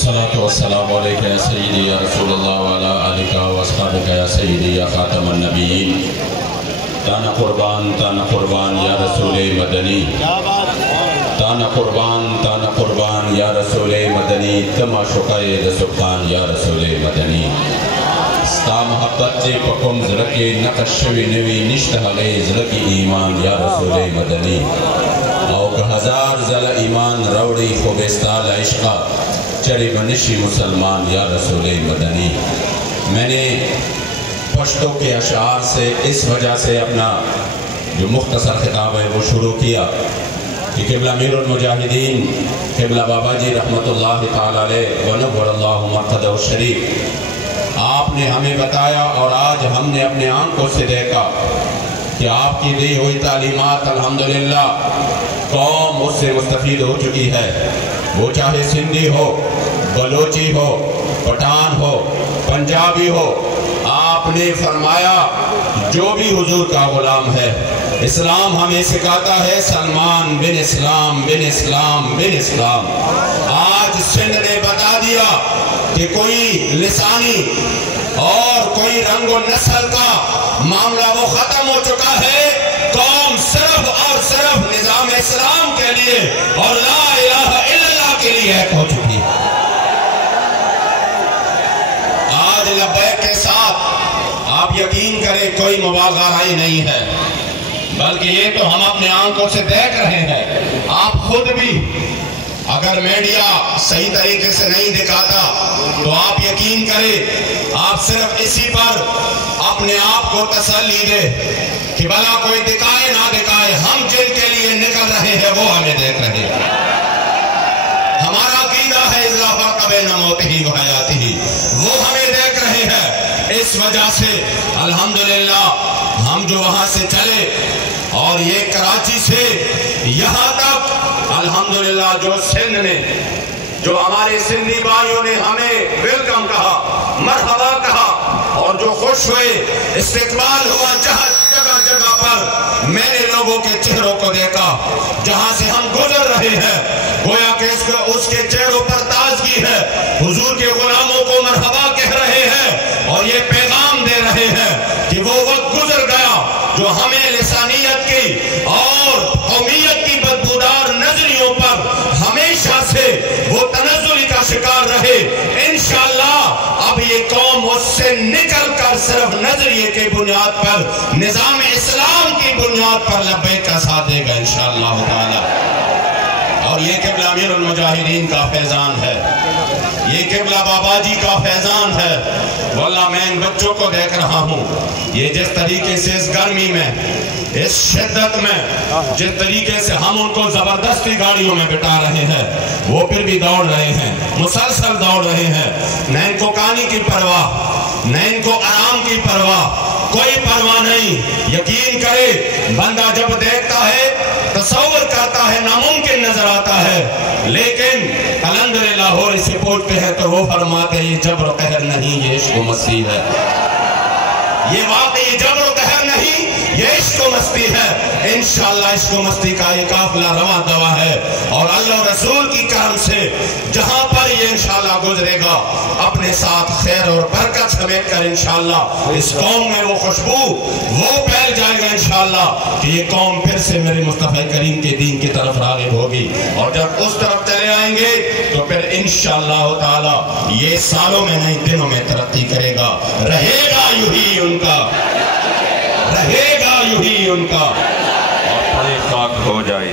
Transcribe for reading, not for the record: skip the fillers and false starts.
والصلاة والسلام علیکہ یا سیدی یا رسول اللہ وعلا آلکہ و اصحابکہ یا سیدی یا خاتم النبیین. تانا قربان یا رسول مدنی. تانا قربان یا رسول مدنی. تما شکای دسبخان یا رسول مدنی. ستا محبت چے پکم زرکی نقش شوی نوی نشت حلی زرکی ایمان یا رسول مدنی. او ہزار زل ایمان روڑی خوبستال عشقہ چڑی بنشی مسلمان یا رسول مدنی. میں نے پشتو کے اشعار سے اس وجہ سے اپنا جو مختصر خطاب ہے وہ شروع کیا کہ قبلہ امیر المجاہدین قبلہ بابا جی رحمت اللہ تعالیٰ علیہ ونور اللہ مرتدہ الشریف آپ نے ہمیں بتایا اور آج ہم نے اپنے آنکھوں سے دیکھا کہ آپ کی دی ہوئی تعلیمات الحمدللہ قوم اس سے مستفید ہو چکی ہے. وہ چاہے سندھی ہو، بلوچی ہو، پٹھان ہو، پنجابی ہو. آپ نے فرمایا جو بھی حضور کا غلام ہے اسلام ہمیں سکھاتا ہے سلمان بن اسلام بن اسلام بن اسلام. آج سندھ نے بتا دیا کہ کوئی لسانی اور کوئی رنگ و نسل کا معاملہ وہ ختم ہو چکا ہے. قوم صرف اور صرف نظام اسلام کے لیے اور لا الہ الا اللہ کے لیے ایک ہو چکی ہے. آج لبیک کے ساتھ آپ یقین کریں کوئی مبالغہ نہیں ہے، بلکہ یہ تو ہم اپنے آنکھوں سے دیکھ رہے ہیں. آپ خود بھی اگر میڈیا صحیح طریقے سے نہیں دکھاتا تو آپ یقین کریں آپ صرف اسی پر اپنے آپ کو تسلی دے کہ بھلا کوئی دکھائے نہ دکھائے ہم جن کے لیے نکل رہے ہیں وہ ہمیں دیکھ رہے ہیں. ہمارا عقیدہ ہے اذا فرق بین موتہ و حیاتہ، وہ ہمیں دیکھ رہے ہیں. اس وجہ سے الحمدللہ ہم جو وہاں سے چلے اور یہ کراچی سے یہاں تک الحمدللہ جو سندھ نے جو ہمارے سندھی بھائیوں نے ہمیں ویلکم کہا، مرحبا کہا اور جو خوش ہوئے استقبال ہوا جگہ جگہ پر. میں نے لوگوں کے چہروں کو دیکھا جہاں سے ہم گزر رہے ہیں گویا کہ اس کے چہروں پر تازگی ہے. حضور کے غلاموں کو مرحبا کہہ رہے ہیں اور یہ پیغام دے رہے ہیں کہ وہ وقت گزر گیا جو ہمیں لسانیت کی اور قومیت کی بدبودار نظریوں پر ہمیشہ سے وہ تنزل کا شکار رہے. انشاءاللہ اب یہ قوم اس سے نکل کر صرف نظریے کے بنیاد پر نظام اسلام کی بنیاد پر لبیک کا ساتھ دے گا انشاءاللہ تعالی. اور یہ قبلہ امیر المجاہدین کا فیضان ہے، یہ قبلہ بابا جی کا فیضان ہے. واللہ میں ان بچوں کو دیکھ رہا ہوں یہ جس طریقے سے اس گرمی میں اس شدت میں جس طریقے سے ہم ان کو زبردستی گاڑیوں میں بٹھا رہے ہیں وہ پھر بھی دوڑ رہے ہیں، مسلسل دوڑ رہے ہیں. نہ ان کو کانی کی پرواہ، نہ ان کو آرام کی پرواہ، کوئی پرواہ نہیں. یقین کرے بندہ جب دیکھتا ہے تصور کرتا ہے ناممکن نظر آتا ہے، لیکن قلندر لاہور اسے پوچھتے ہیں تو وہ فرماتے ہیں یہ جبر و قہر نہیں، یہ عشق و مستی ہے. یہ واقعی جبر و قہر نہیں، یہ عشق و مستی ہے. انشاءاللہ عشق و مستی کا یہ قافلہ رواں دوا ہے اور اللہ رسول کی کرم سے جہاں پر یہ انشاءاللہ گزرے گا اپنے ساتھ خیر اور برکت سمیت کر انشاءاللہ اس قوم میں وہ خوشبو وہ پھیل جائے گا انشاءاللہ کہ یہ قوم پھر سے میرے مصطفی کریم کے دین کی طرف راغب ہوگی. اور جب اس طرف چلے آئیں گے تو پھر انشاءاللہ تعالی یہ سالوں میں نہیں دنوں میں ترقی کرے گا. رہے گا یوں ہی ان کا، رہے گا یوں ہی ان کا اور پڑے خاک ہو جائے.